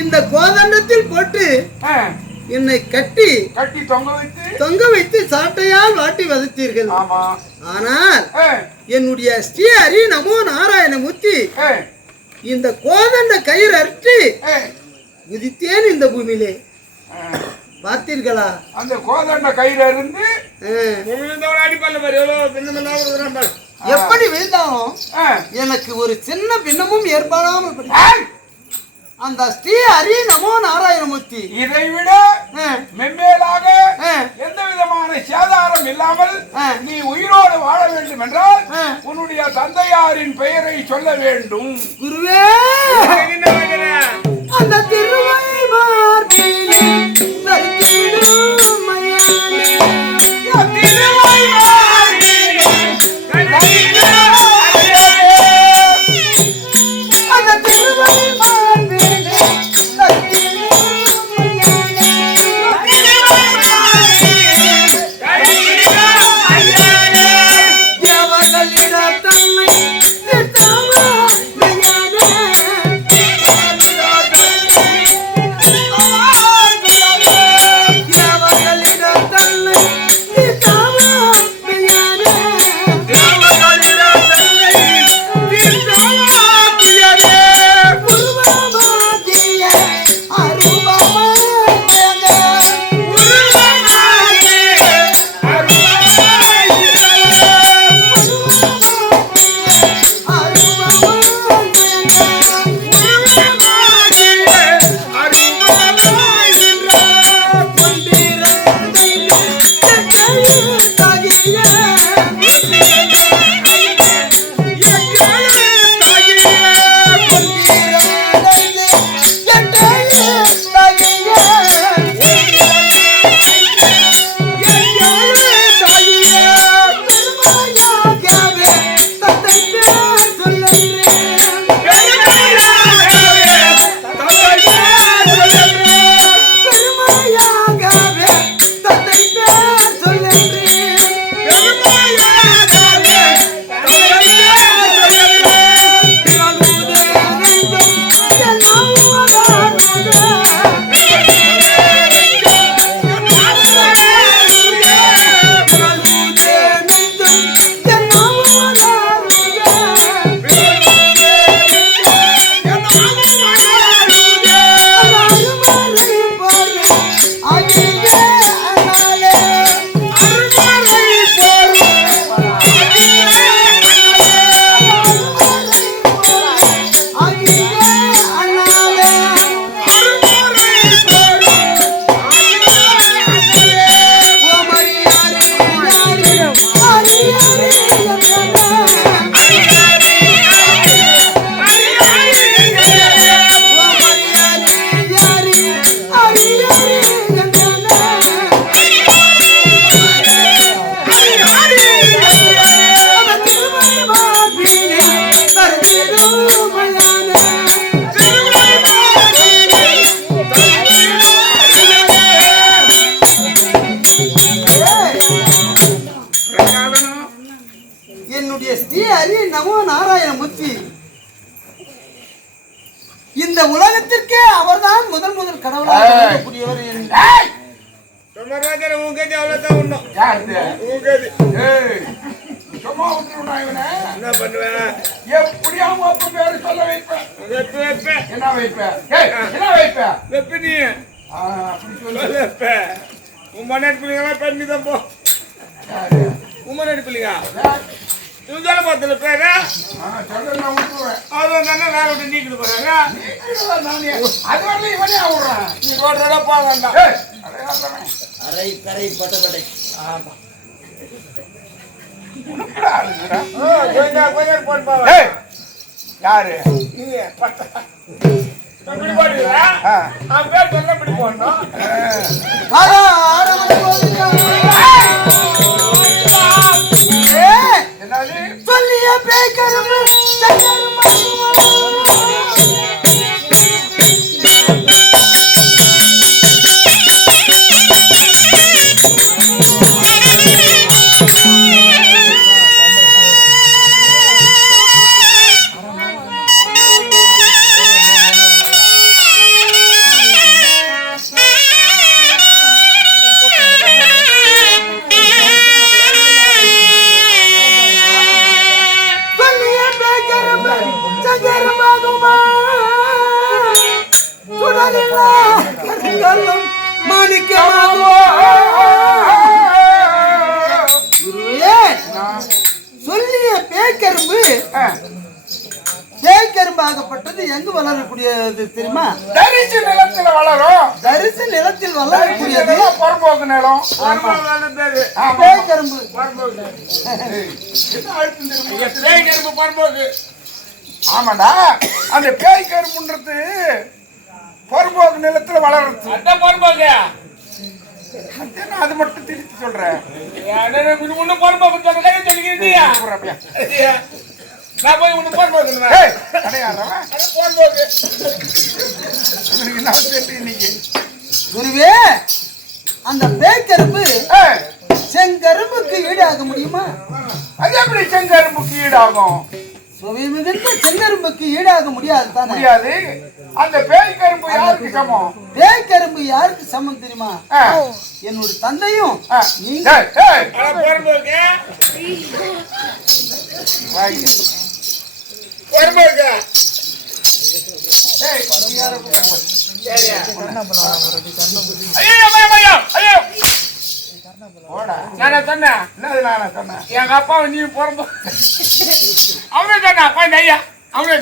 இந்த கோதண்டத்தில் போட்டு என்னை கட்டி தொங்க வைத்து சாட்டையால் வாட்டி வதத்தீர்கள். ஆனால் என்னுடைய ஸ்ரீ ஹரி நமோ நாராயணமூர்த்தி இந்த கோதண்ட கயிறு அறுத்து குதித்தேன் இந்த பூமியிலே. பார்த்தீர்களா? அந்த கோதண்ட கயிறு இருந்து எப்படி விழுந்தாலும் எனக்கு ஒரு சின்ன பின்னமும் ஏற்படாமல் அந்த ஸ்ரீ ஹரி நமோ நாராயணமூர்த்தி இதை விட மென்மேலாக எந்த விதமான சேதாரம் இல்லாமல் நீ உயிரோடு வாழ வேண்டும் என்றால் உன்னுடைய தந்தையாரின் பெயரை சொல்ல வேண்டும். குருவே, அந்த திருவைமார்பிலே தரித்திடும் மயானே, திருவைமார்பிலே தரித்திடும் அந்த திருவைமார்பிலே இந்த உலகத்திற்கே அவர்தான் முதல் கடவுளாக இருக்கக்கூடியவர். என்ன பண்ணுவேன்? எப்படியாம பேரு சொல்ல வைப்பேன். என்ன வைப்பேன்? என்ன வைப்பேன்? வெப்பி அப்படி சொல்ல உன் மண்ணாடி பிள்ளைங்க பண்ணி தான் போ. உன் மண்ணாடி பிள்ளைங்க இவங்க பார்த்துல பேரு அது தானே வேற விட்டு நீக்கிட்டு போறாங்க. அது வரல இவனே ஆகுறான். நீ ரோட போங்க அரை கரை பட்டப்பட்டை யாரு இப்படி போடுவீங்களா? பேர் சொல்ல இப்படி போடணும். சொல்லிய பேக்கரும் கருங்கல்லும் மாணிக்கமாகுமோ சொல்லிய பேய்கரும்பு பேய்கரும்பாகப்பட்டது எங்கு வளரக்கூடியது தெரியுமா? தரிசு நிலத்தில் வளரும். தரிசு நிலத்தில் வளரக்கூடியது புறம்போக்கு நிலம். பேய்கரும்பு பேய்கரும்பு புறம்போக்கு. ஆமாடா, அந்த பேய்கரும்புன்றது புறம்போக்கு நிலத்தில் வளருது. அதான் புறம்போக்கு. அது மட்டும் திருச்சி சொல்றேன். நான் போய் உனக்கு போன்போக்கு இன்னைக்கு குருவே, அந்த பேய்கரும்பு செங்கரும்புக்கு ஈடாக முடியுமா? அது எப்படி செங்கரும்புக்கு ஈடாகும்? சுவை மிகுந்த செங்கரும்புக்கு ஈடாக முடியாது தானே? முடியாது. அந்த பேய்கரும்பு யாருக்கு சமம்? பேய்கரும்பு யாருக்கு சமம் தெரியுமா? என்னுடைய தந்தையும் நீங்க. எங்க அப்பாவை நீ பிறந்த அவனே சொன்ன அப்பா ஐயா அவனே.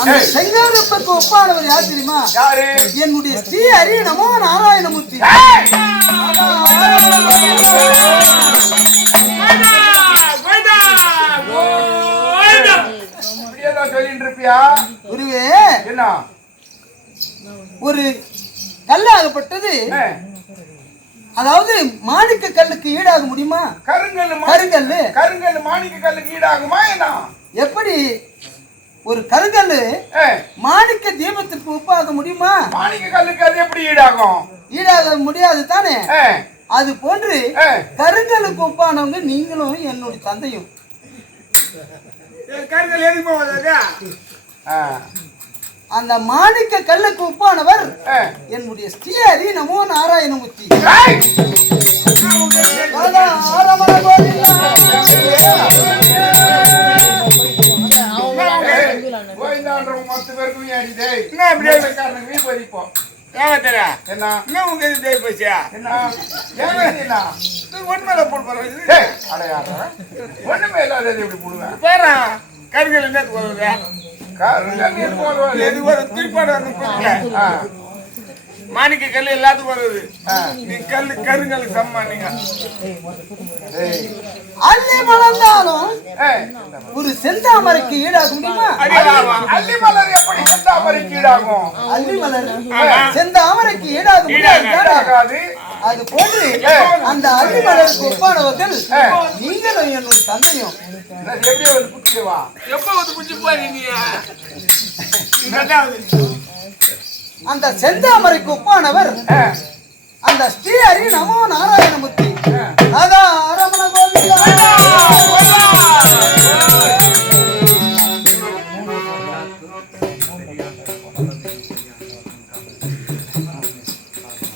அந்த செங்கரும்புக்கு ஒப்பானவர் யார் தெரியுமா? யாரு? என்னுடைய ஸ்ரீ ஹரி நமோ நாராயணமூர்த்தி. சொல்லிட்டு இருப்பியா? குருவே, என்ன ஒரு கல்லாகப்பட்டது, அதாவது மாணிக்க கல்லுக்கு ஈடாக முடியுமா? கருங்கல்லு மாணிக்க கல்லுக்கு ஈடாகுமா? என்ன எப்படி ஒரு கருங்கல்லு மாணிக்க தீபத்திற்கு ஒப்பாக முடியுமா? மாணிக்க கல்லுக்கு அது எப்படி ஈடாகும்? ஈடாக முடியாது தானே? அது போன்று கருங்கலுக்கு ஒப்பானவங்க நீங்களும் என்னுடைய தந்தையும். கருங்கல் எதுக்கு போவாங்க? அந்த மாணிக்க கல்லுக்கு ஒப்பானவர் என்னுடைய ஸ்ரீஹரி நமோ நாராயணமூர்த்தி. ஒண்ணுமே இல்லாத எப்படி போடுவேன்? கருங்கல் என்ன போடுவேன்? மாணிக்க கல் எல்லாத்துக்கும் வருது. நீ கல்லு கருங்கல் சம்மா. நீங்க அள்ளி மலர்ந்தாலும் ஒரு செந்தாமரைக்கு ஈடாக முடியுமா? அள்ளி மலர் எப்படி செந்தாமரைக்கு ஈடாகும்? அள்ளி மலர் செந்தாமரைக்கு ஈடாக முடியாது. அது போன்று அந்த அள்ளி மலருக்கு ஒப்பானவர்கள் நீங்களும் என்னுடைய தந்தையும். எப்படி வந்து குச்சிவா? எப்ப வந்து குச்சி போறீங்க? அந்த செந்தாமரைக்கு ஒப்பானவர் அந்த ஸ்ரீஹரி நமோ நாராயணமூர்த்தி. ரமண கோவிந்தா.